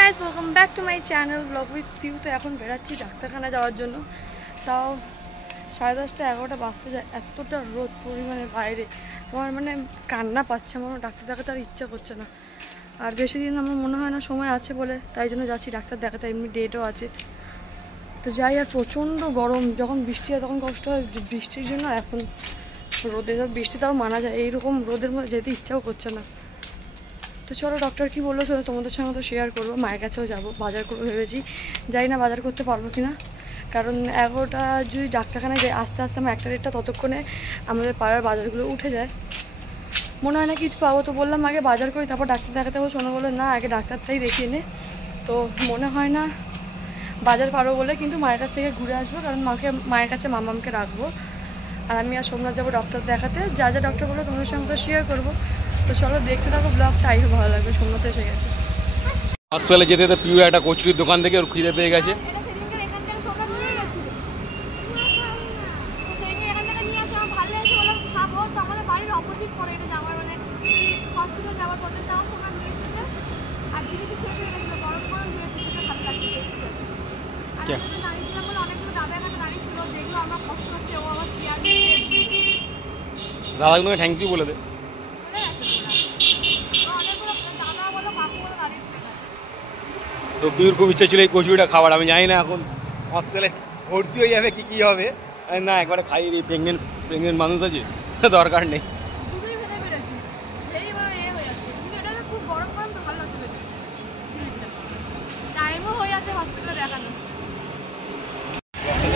Guys, welcome back to my channel vlog with Piu. তো এখন বেরাচ্ছি ডাক্তারখানা যাওয়ার জন্য। তাও 10:30 11টা বাজতে যায়। এতটা রোদ পরিমাণে বাইরে, তোমার মানে কান্না পাচ্ছে। আমার ডাক্তার দেখাতে আর ইচ্ছা করছে না। আর বেশি দিন আমার মনে হয় না সময় আছে বলে, তাই জন্য যাচ্ছি ডাক্তার দেখাতে। এমনি ডেটও আছে, তো যাই। আর প্রচণ্ড গরম, যখন বৃষ্টি হয় তখন কষ্ট হয় বৃষ্টির জন্য। এখন রোদে বৃষ্টি তাও মানা যায়, এইরকম রোদের মধ্যে যেতে ইচ্ছাও করছে না। তো চলো, ডক্টর কী বললো তোমাদের সঙ্গে তো শেয়ার করবো। মায়ের কাছেও যাবো, বাজার করবো ভেবেছি। জানি না বাজার করতে পারবো কি না, কারণ 11টা যদি ডাক্তারখানায় যাই আস্তে আস্তে আমার 1টা ততক্ষণে আমাদের পাড়ার বাজারগুলো উঠে যায়। মনে হয় না কিছু পাবো। তো বললাম আগে বাজার করি, তারপর ডাক্তার দেখাতে হবে। শোনো বলে না, আগে ডাক্তারটাই দেখিয়ে নে। তো মনে হয় না বাজার পারবো বলে, কিন্তু মায়ের কাছ থেকে ঘুরে আসবো, কারণ মায়ের কাছে মামামকে রাখবো। আর আমি আর সোমনাথ যাবো ডক্টর দেখাতে। যা যা ডক্টর বলবো তোমাদের সঙ্গে তো শেয়ার করবো। তো চলো দেখতে থাকো ব্লগটা, আইও ভালো লাগবে। সোমনাথ এসে গেছে। হসপিটালে যেতে যেতে পিউ একটা কচুরির দোকান থেকে ওর খিদে পেয়ে গেছে। দাদাগুলোকে থ্যাংক ইউ বলে দে। তো পিউর খুব ইচ্ছা ছিল এই কচুরিটা খাবার। আমি জানি না এখন হসপিটালে ভর্তি হয়ে যাবে কি হবে না, একবারে খাই দিই। প্রেগনেন্ট মানুষ আছে, দরকার নেই।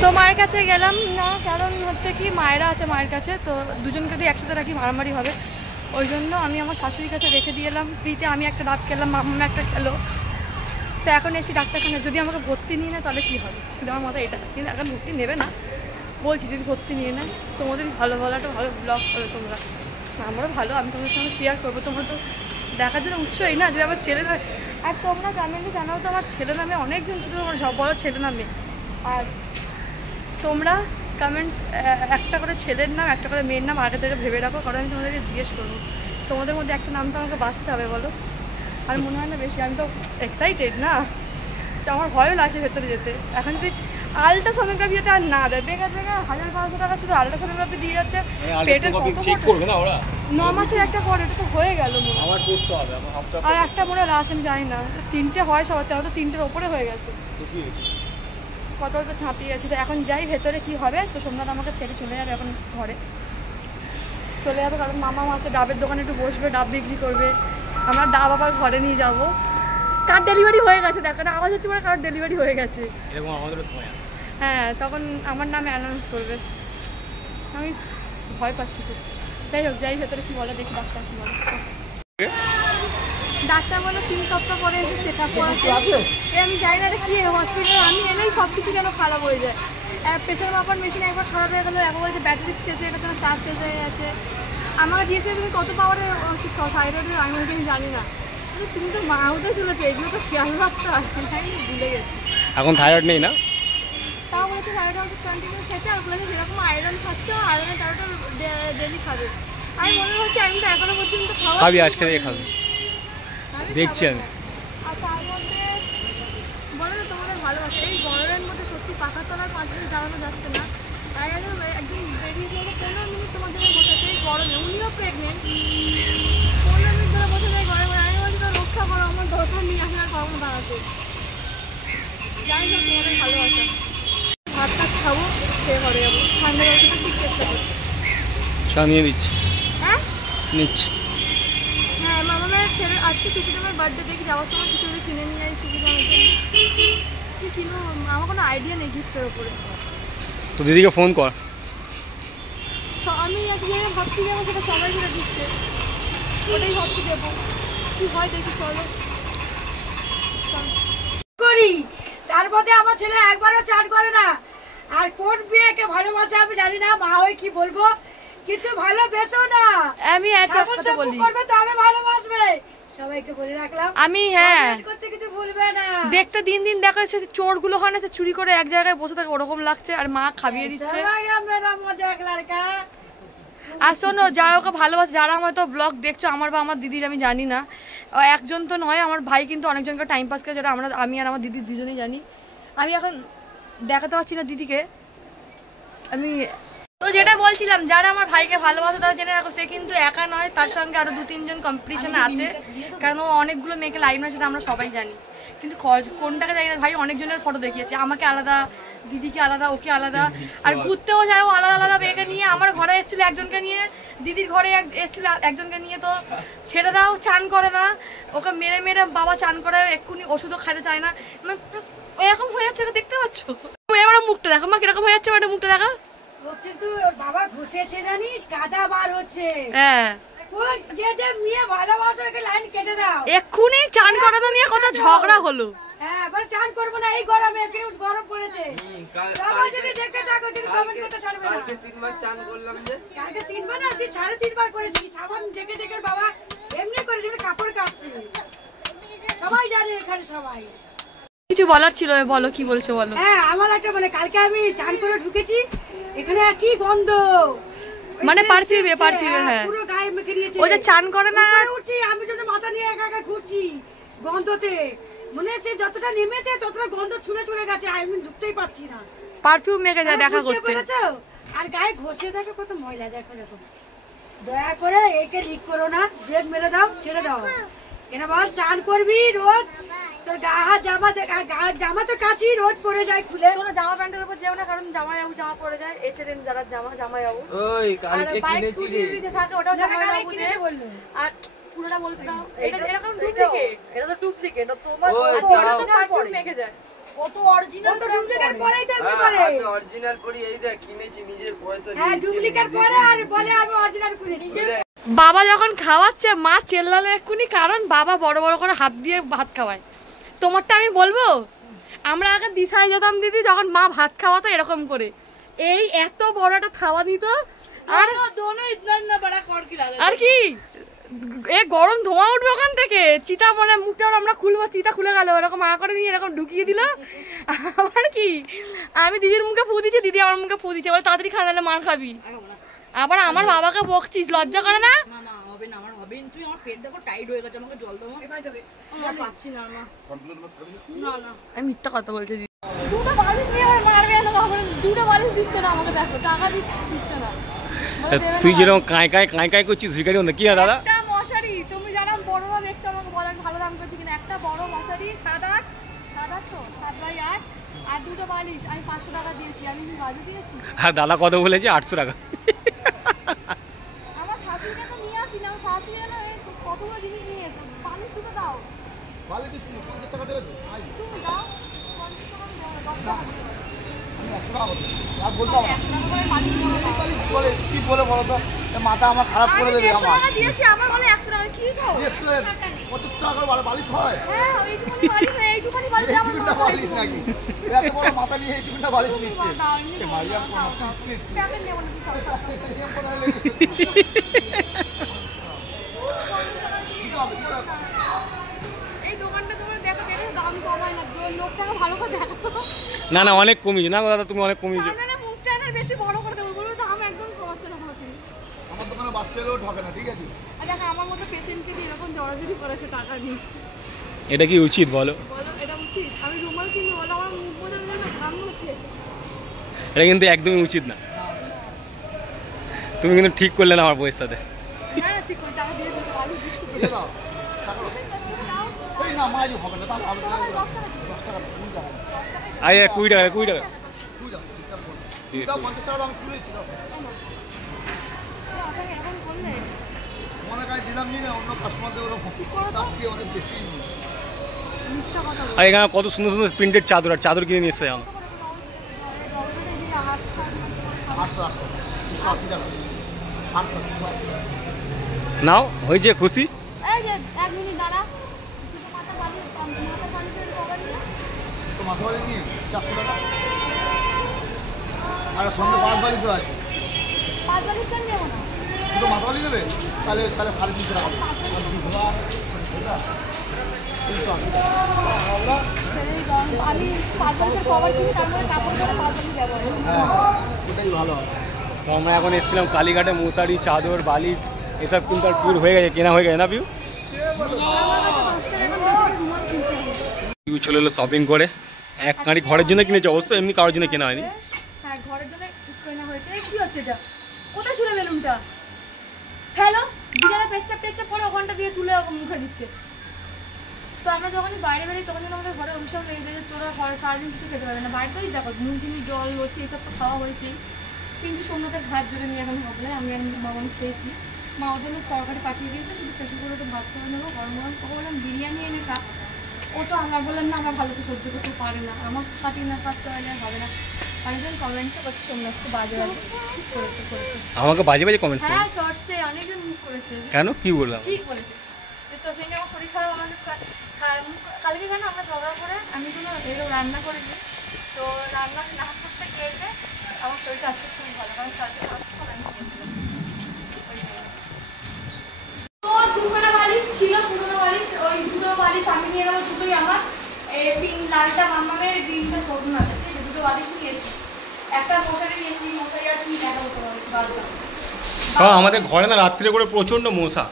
তো মায়ের কাছে গেলাম না, কারণ হচ্ছে কি মায়েরা আছে মায়ের কাছে, তো দুজনকে দিয়ে একসাথে রাখি মারামারি হবে। ওই জন্য আমি আমার শাশুড়ির কাছে রেখে দিয়ে এলাম ফ্রিতে। আমি একটা ডাব খেলাম, মাম্মা একটা খেলো। তো এখন এসি ডাক্তারখানা। যদি আমাকে ভর্তি নিয়ে নেয় তাহলে কী হবে, শুধু আমার মতো এটা। কিন্তু এখন ভর্তি নেবে না বলছি, যদি ভর্তি নিয়ে নেয় তোমাদের ভালো একটা ভালো ব্লগ করো তোমরা। আমারও ভালো, আমি তোমাদের সঙ্গে শেয়ার করবো। তোমরা তো দেখার জন্য উৎসই না, যদি আমার ছেলে নামে। আর তোমরা কমেন্টে জানাও তো আমার ছেলে নামে অনেকজন ছিল, আমার সব বড় ছেলে নামে। আর তোমরা কমেন্টস একটা করে ছেলের নাম একটা করে মেয়ের নাম আগে থেকে ভেবে রাখো, কারণ আমি তোমাদেরকে জিজ্ঞেস করবো। তোমাদের মধ্যে একটা নাম তো আমাকে বাঁচতে হবে বলো। আর মনে হয় না বেশি, আমি তো এক্সাইটেড না, তো আমার ভয়ও লাগছে ভেতরে যেতে। এখন যদি আলট্রাসোনোগ্রাফি যেতে আর না দেয়, বেকার 1500 টাকা শুধু আলট্রাসোনোগ্রাফি দিয়ে যাচ্ছে। পেটের 9 মাসের একটা পর, এটা তো হয়ে গেল। আর একটা মনে লাস্ট, আমি জানি না 3টে হয় সবার, হয়তো 3টের ওপরে হয়ে গেছে। কত তো ছাপিয়ে গেছি। তো এখন যাই ভেতরে কি হবে। তো সোমনাথ আমাকে ছেড়ে চলে যাবে, এখন ঘরে চলে যাবে, কারণ মামা আছে ডাবের দোকানে একটু বসবে, ডাব বিক্রি করবে। আমরা ডাব আবার ঘরে নিয়ে যাব। কার ডেলিভারি হয়ে গেছে, দেখো না আওয়াজ হচ্ছে, মানে কার ডেলিভারি হয়ে গেছে। হ্যাঁ, তখন আমার নামে অ্যানাউন্স করবে। আমি ভয় পাচ্ছি খুব। যাই হোক, যাই ভেতরে কি বলে দেখি ডাক্তার কি বলে। ডাক্তার বলে 3 সপ্তাহ পরে এসে চেক আপ করাতে। আমি জানি না কি হসপিটাল, আমি এলেই সব কিছু যেন খারাপ হয়ে যায়। প্রেশার মাপার মেশিন একবার খারাপ হয়ে গেলো, একবার বলছে ব্যাটারি শেষ হয়ে গেছে, চার্জ শেষ হয়ে গেছে। আমাকে দিয়েছে তুমি কত পাওয়ারের থাইরয়েডের, আমি বলতে আমি জানি না। তুমি তো মা হতে চলেছে, এগুলো তো খেয়াল রাখতে হয়। আমি ভুলে গেছি। এখন থাইরয়েড নেই না, তাও বলেছে থাইরয়েড ওষুধ কন্টিনিউ খেতে। আর বলেছে যেরকম আয়রন খাচ্ছ, আয়রনের ট্যাবলেট ডেলি খাবে। আমি মনে হচ্ছে আমি তো এখনো পর্যন্ত খাবি, আজকে থেকে খাবি দেখছি আমি। আর তার মধ্যে বলে না তোমাদের ভালোবাসা, এই গরমের মধ্যে সত্যি পাখার তলার 5 মিনিট দাঁড়ানো যাচ্ছে না। তাই একদম বেরিয়ে গেলে 15 মিনিট তোমার জন্য বসেছে এই গরমে। উনিও প্রেগনেন্ট, 15 মিনিট ধরে বসে যায় গরমে। আমি বলছি তো রক্ষা করো, আমার দরকার নেই আমি আর গরমে দাঁড়াতে। যাই হোক, তোমাদের ভালোবাসা। ভাতটা খাবো, খেয়ে ঘরে যাবো। ঠান্ডা জলটা খুব চেষ্টা করছি। নিয়ে দিচ্ছি। হ্যাঁ নিচ্ছি। হ্যাঁ, মামার ছেলের আজকে সুবিধামের বার্থডে, দেখি যাওয়ার সময় কিছু যদি কিনে নিয়ে যাই সুবিধামের জন্য। কি কিনো আমার কোনো আইডিয়া নেই গিফটের ওপরে। তো দিদিকে ফোন কর। আমি এক জায়গায় ভাবছি যে আমার সেটা সবাই করে দিচ্ছে, ওটাই ভাবছি দেবো। কি হয় দেখি, চলো করি। তার মধ্যে আমার ছেলে একবারও চান করে না। আর কোন বিয়েকে ভালোবাসে আমি জানি না, মা হয়ে কি বলবো, কিন্তু ভালোবেসো না। আমি একটা কথা বলি, করবে তবে ভালোবাসবে। সবাইকে বলে রাখলাম আমি হ্যাঁ করতে কিন্তু ভুলবে না। দেখতে দিন দিন দেখা যাচ্ছে চোরগুলো হয় না, সে চুরি করে এক জায়গায় বসে থাকে, ওরকম লাগছে। আর মা খাবিয়ে দিচ্ছে। মেরা মজা এক লড়কা আর শোনো, যারা ওকে ভালোবাসে, যারা হয়তো ব্লগ দেখছো আমার বা আমার দিদির, আমি জানি না, একজন তো নয়, আমার ভাই কিন্তু অনেকজনকে টাইম পাস করে, যেটা আমি আর আমার দিদি দুজনেই জানি। আমি এখন দেখাতে পারছি না দিদিকে। আমি তো যেটা বলছিলাম, যারা আমার ভাইকে ভালোবাসে তারা জেনে রাখো, সে কিন্তু একা নয়, তার সঙ্গে আরও 2-3 জন কম্পিটিশনে আছে। কারণ ও অনেকগুলো মেয়েকে লাইন হয়, সেটা আমরা সবাই জানি, কিন্তু কোনটাকে জানি না। ভাই অনেকজনের ফটো দেখিয়েছে, আমাকে আলাদা, দিদিকে আলাদা, ওকে আলাদা। আর ঘুরতেও যায় ও আলাদা আলাদা মেয়েকে নিয়ে। আমার ঘরে এসেছিলো একজনকে নিয়ে, দিদির ঘরে এসেছিলো একজনকে নিয়ে। তো ছেড়ে দাও, চান করে না, ওকে মেরে মেরে বাবা চান করে, এক্ষুনি ওষুধও খাইতে চায় না, এরকম হয়ে যাচ্ছে, দেখতে পাচ্ছ? এবার মুখটা দেখো মা, কিরকম হয়ে যাচ্ছে, এবার মুখটা দেখা। ও কিন্তু ওর বাবা ঘুষেছে জানিস, কাদা বার হচ্ছে। হ্যাঁ, যে মেয়ে ভালোবাসো ওকে লাইন কেটে দাও। এক্ষুনি চান করানো নিয়ে কত ঝগড়া হলো। হ্যাঁ, বলে চান করবো না, এই গরমে গরম পড়েছে। সবাই যদি দেখে থাকো, যদি কমেন্ট করতে ছাড়বে না। কালকে 3 বার চান করলাম যে। কালকে 3 বার না, তুই 3.5 বার করেছি। সাবান জেগে জেগে বাবা এমনি করে যেন কাপড় কাঁপছে। সবাই জানে এখানে সবাই। কিছু বলার ছিল, বলো কি বলছো বলো। হ্যাঁ, আমার একটা মানে কালকে আমি চান করে ঢুকেছি, এখানে কি গন্ধ, মানে পারফিউমে, হ্যাঁ পুরো গায়ে মেখে নিয়েছে। ও যে চান করে না, উঠছি আমি, যখন মাথা নিয়ে একা একা ঘুরছি গন্ধতে, মনে হচ্ছে যতটা নেমেছে ততটা গন্ধ ছুঁড়ে ছুঁড়ে গেছে, আমি ঢুকতেই পারছি না। পারফিউম মেখে যায় দেখা করতে। আর গায়ে ঘষে দেখো কত ময়লা, দেখো দেখো। দয়া করে একে লিক করো না, ব্রেক মেরে দাও, ছেড়ে দাও। এরা বল চান করবি রোজ, তোর গা হাত জামা তো কাচি রোজ পরে যায় খুলে। শোনো, জামা প্যান্টের উপর যেও না, কারণ জামাইবাবু জামা পরে যায়, এচএন যারা জামাইবাবু। ওই কালকে কিনেছি রে। থাকে ওটাও জামাইবাবু কিনেছে বললো। আর পুরোটা বলতে দাও, এটা এরকম ডুপ্লিকেট, এটা তো ডুপ্লিকেট, তোমার ওই তো তাও। অরিজিনাল পারফিউম মেখে যায়। কত অরিজিনাল তো ডুপ্লিকেট পরেই তো এমনি হ্যাঁ, করে। আমি অরিজিনাল পরি, এই দেখ কিনেছি নিজের পয়সা দিয়ে। হ্যাঁ, ডুপ্লিকেট পরে আর বলে আমি অরিজিনাল করেছি। বাবা যখন খাওয়াচ্ছে মা চেল্লালে এক্ষুনি, কারণ বাবা বড় বড় করে হাত দিয়ে ভাত খাওয়ায়। তোমারটা আমি বলবো, আমরা আগে দিশায় যেতাম দিদি, যখন মা ভাত খাওয়াতো এরকম করে, এই এত বড় একটা থাওয়া দিত, আর আর কি এ গরম ধোঁয়া উঠবে ওখান থেকে, চিতা মানে মুখটা আমরা খুলবো, চিতা খুলে গেল, এরকম আ করে নিয়ে এরকম ঢুকিয়ে দিল। আবার কি আমি দিদির মুখে ফু দিচ্ছি, দিদি আমার মুখে ফু দিচ্ছে, বলে তাড়াতাড়ি খাওয়া, নাহলে মার খাবি। আবার আমার বাবাকে বকছিস, লজ্জা করে না? হবে না, আমার হবে না। তুই আমার পেট দেখো টাইট হয়ে গেছে, আমাকে জল দেবো। আমার পাচ্ছি না মা, না না। আমি মিথ্যা কথা বলছি দিদি। দুটো বালিশ নিয়ে আমার মারবে না, দুটো বালিশ দিচ্ছে না আমাকে, দেখো টাকা দিচ্ছে না। তুই যেরকম কাঁই কাঁই করছিস ভিখারি মতো, কি দাদা? একটা মশারি, তুমি যারা বড়রা দেখছো আমাকে বলো আমি ভালো দাম করছি কিনা। একটা বড় মশারি 7-8 তো 7/8, আর দুটো বালিশ আমি 500 টাকা দিয়েছি। আমি কি বাজে দিয়েছি? হ্যাঁ, দাদা কত বলেছে? 800 টাকা। আমার শাশুড়িকে তো নিয়ে আসি না, আমার শাশুড়ি না কতগুলো জিনিস নিয়ে এসে, বালিশ দুটো দাও। বালিশ 50 টাকা দেবে তো? তুমি দাও 50 টাকা, 10 টাকা। আমি 100 টাকা বলছি। আর বলতে হবে না। 100 টাকা করে বালিশ নিয়ে দাও। বালিশ বলে কি বলে বলো তো, এ মাথা আমার খারাপ করে আমি দেবে 150 আমার। টাকা দিয়েছি, আমার বলে 100 টাকা কি দাও? 25 টাকা করে বালিশ হয়? হ্যাঁ, এইটুখানি বালিশ, এইটুখানি বালিশ আমার এইটুকুটা মাথায় বালিশ নাকি? এত বড় মাথা নিয়ে এইটুকুটা বালিশ নিচ্ছে। দাও, এমনি এ দাও, মারিয়া দাও, কোনো দাও। পিস প্যাকেট নেবো না, দাও, দাও। এরকম করে লেগে কি হবে? কি হবে? এই দোকানটা তোমার দেখো, দাম কমায় না, লোকটাকে ভালো করে দেখো। না না, অনেক কমিয়েছে না গো দাদা, তুমি অনেক কমিয়েছো। সামনে মুখটা এনে বেশি বড় করে দেবো, বলো দাম একদম কমাচ্ছে না কোনো দিন। আমার দোকানে বাচ্চা এলেও ঠকে না, ঠিক আছে? আর দেখো আমার মতো পেশেন্টকে দিয়ে এরকম জড়াজড়ি করেছে টাকা নিয়ে। এটা কি উচিত বলো? বলো এটা উচিত? আমি রুমাল কিনবো, বলো আমার মুখ বোঝা যায় না, ঘাম হচ্ছে। এটা কিন্তু একদমই উচিত না। তুমি কিন্তু ঠিক করলে না আমার বউয়ের সাথে। না না, ঠিক করে টাকা দিয়ে দিচ্ছি, বালিশ দিচ্ছি। দিয়ে দাও টাকা। এই না মারি হবে না, তাহলে হবে না। 10 টাকা 10 টাকা। আয় 20 টাকা 20 টাকা। তুই দাও, তুই দাও 50 টাকা দাম খুলে দিচ্ছি দাও। আচ্ছা, এখন করলে মনে কাজ দিলাম নিয়ে না, অন্য কাস্টমারদের ওরকম তার থেকে অনেক বেশি নিই। মিথ্যা কথা বলো। আর এখানে কত সুন্দর সুন্দর প্রিন্টেড চাদর, আর চাদর কিনে নিয়ে এসছে আমার। 800 280 টাকা। 800 280 টাকা। নাও, হয়েছে খুশি? এই যে 1 মিনিট দাঁড়া, দুটো মাথা বালিশ, মাথা বালিশের কভার নিয়ে তো মাথা বালি নিয়ে 400 টাকা। আর সঙ্গে 5 বালিশও আছে। 5 বালিশ কেন নেবো না? দুটো মাথা বালি নেবে? তাহলে 350 টাকা হবে। 380 টাকা। আমি 5 বালিশের কভার কিনি, তারপরে কাপড় করে 5 বালিশ ব্যবহার করি। হ্যাঁ, এটাই ভালো হবে। তো আমরা এখন এসেছিলাম কালীঘাটে, মশারি, চাদর, বালিশ এসব কিন্তু আর পিউর হয়ে গেছে, কেনা হয়ে গেছে না পিউ? পিউ চলে এলো শপিং করে। এক কাঁড়ি ঘরের জন্য কিনেছে, অবশ্যই এমনি কারোর জন্য কেনা হয়নি। হ্যাঁ ঘরের জন্য কেনা হয়েছে। এই কি হচ্ছে এটা? কোথায় ছিল বেলুনটা? ফেলো, বিড়ালে পেচ্চাপ টেচ্চাপ করে ওখানটা দিয়ে তুলে মুখে দিচ্ছে। তো আমরা যখনই বাইরে বেরোই তখন যেন আমাদের ঘরে অভিশাপ লেগে যায় যে তোরা ঘরে সারাদিন কিছু খেতে পারবে না। বাড়িতেই দেখো নুন চিনি জল লস্যি এসব তো খাওয়া হয়েছেই, কিন্তু সোমনাথের ভাত জোরে নিয়ে এখন হবে। আমি আর মামন খেয়েছি, মা ওদের তরকারি পাঠিয়ে দিয়েছে, শুধু প্রেশার করে তো ভাত করে নেবো গরম গরম। ওকে বললাম বিরিয়ানি এনে খা, ও তো আমার বললাম না আমার ভালো তো সহ্য করতে পারে না, আমার খাটি না কাজ করা যায় হবে না। অনেকজন কমেন্টসও করছে সোমনাথকে বাজে বাজে করেছে করেছে। আমাকে বাজে বাজে কমেন্টস করে? হ্যাঁ শর্টসে অনেকজন মুখ করেছে। কেন, কি বললাম? ঠিক বলেছে। তো সেদিন আমার শরীর খারাপ, আমাদের কালকে কেন আমরা ঝগড়া করে আমি কোনো এরকম রান্না করেছি, তো রান্না না করতে গিয়েছে আমার শরীরটা আজকে খুবই ভালো, কারণ কালকে সারাক্ষণ আমি খেয়েছিলাম। তো দুখানা বালিশ ছিল, পুরোনো বালিশ, ওই দুটো বালিশ আমি নিয়ে গেলাম দুটোই আমার। এই পিঙ্ক লালটা মাম্মামের, গ্রিনটা নতুন আছে, ঠিক আছে? দুটো বালিশ নিয়েছি, একটা মশারি নিয়েছি, মশারি আর তুমি দেখা করতে পারো বালটা। হ্যাঁ আমাদের ঘরে না রাত্রে করে প্রচণ্ড মশা,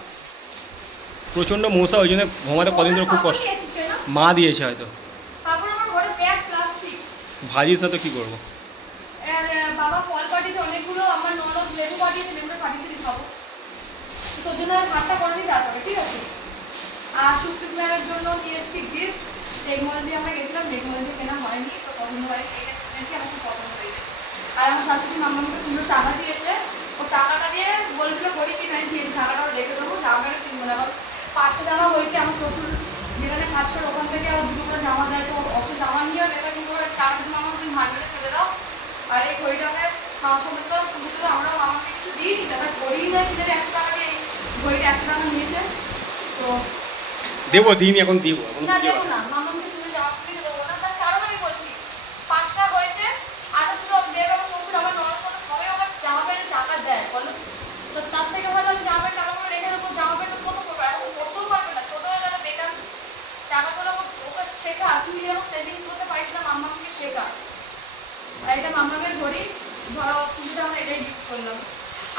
প্রচণ্ড মশা, ওই জন্য ঘুমাতে কদিন ধরে খুব কষ্ট। মা দিয়েছে হয়তো। তারপর আমার ঘরে ব্যাগ প্লাস্টিক ভাজিস না তো কি করবো? আর বাবা ফল পাঠিয়েছে অনেকগুলো, আমার ননদ লেবু পাঠিয়েছে, লেবুটা পাঠিয়ে দিলে খাবো, তোর জন্য আর ভাতটা করে দিতে হবে, ঠিক আছে? আর সুপ্রিম ম্যামের জন্য নিয়ে এসেছি গিফট, লেগমল দিয়ে আমরা গেছিলাম, লেগমল দিয়ে কেনা হয়নি, তো পছন্দ করে এইটা কিনেছি, আমার খুব পছন্দ হয়েছে। আর আমার শাশুড়ি মামাকে সুন্দর টাকা দিয়েছে, ও টাকাটা দিয়ে বলেছিল ঘড়ি কিনে আনছি, এই টাকাটাও রেখে দেবো, জামাটা কিনবো না, কারণ 5টা জামা হয়েছে। আমার শ্বশুর যেখানে কাজ করে ওখান থেকে আবার 2 করে জামা দেয়, তো অত জামা নিয়েও দেখা কিন্তু ওরা টাকা তুমি আমার তুমি মার্কেটে ফেলে দাও। আর এই ঘড়িটাকে খাওয়া সময় তো পুজো তো আমরা মামাকে কিছু দিই, তারপর ঘড়িই দেয় কিনে 100 টাকা দিয়ে, ঘড়িটা 100 টাকা নিয়েছে। তো দেবো, দিন এখন দিব, এখন না দেবো না, মামাকে তুমি জামা কিনে দেবো না, তার কারণ আমি বলছি 5টা হয়েছে, আর তো দেবে আমার শ্বশুর, আমার ননদ কোনো সবাই আমার জামা প্যান্টের টাকা দেয় বলো, তো তার থেকে ভালো আমি জামা প্যান্ট টাকাগুলো রেখে দেবো, জামা প্যান্ট কত করবো, এখন করতেও পারবে না, ছোটো হয়ে গেলে বেকার। টাকাগুলো ওকে শেখা, তুই যেমন সেভিংস করতে পারিস না মাম্মাকে শেখা। আর এটা মাম্মামের ঘড়ি, ধরো পুজোটা আমরা এটাই গিফট করলাম।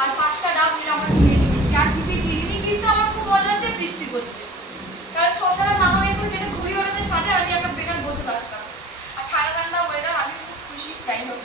আর 5টা ডাব মিলে আমরা কিনে নিয়েছি, আর কিছুই কিনিনি, কিন্তু আমার খুব মজা আছে বৃষ্টি করছে, কারণ সন্ধ্যাবেলা মামাকে এখন যেটা ঘুরি ওড়াতে ছাদে, আমি একটা বেকার বসে থাকতাম, আর ঠান্ডা ঠান্ডা ওয়েদার, আমি খুব খুশি। যাই হোক